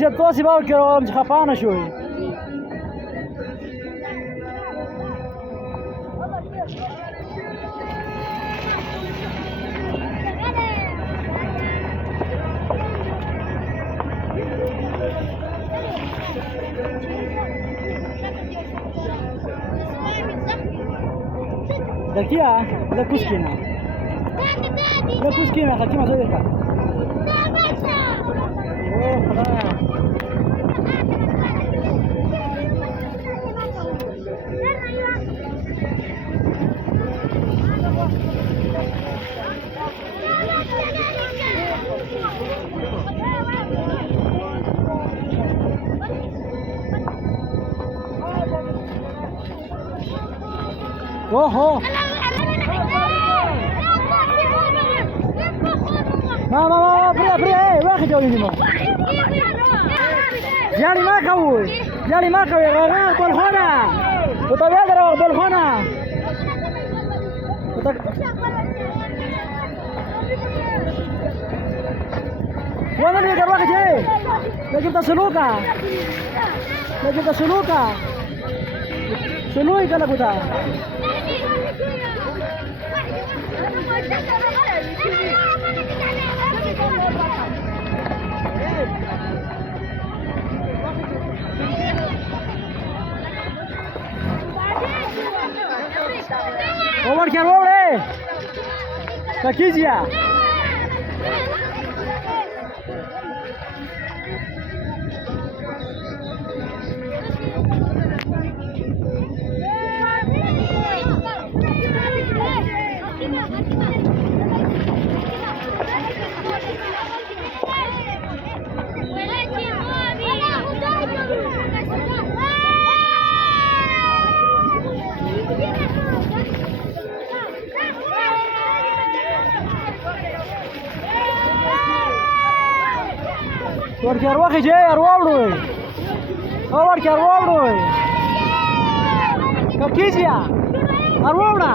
جبت راسي بقى الكرام مش خفانة شوي. ده كيا ده كوسكينا ده كوسكينا خدتي ما زودك اوه ما بري واخد جولي ما جالي ما خوي غير بالخونه وطبيعي درا بالخونه وانا اللي قال واخد ايه لكن سلوكه سلوي قال ابو ده Omar क्या road है क्या कीजिए Porque arwaje je arwawdoy. Awar ke arwawdoy. Ka kizia. Arwawna.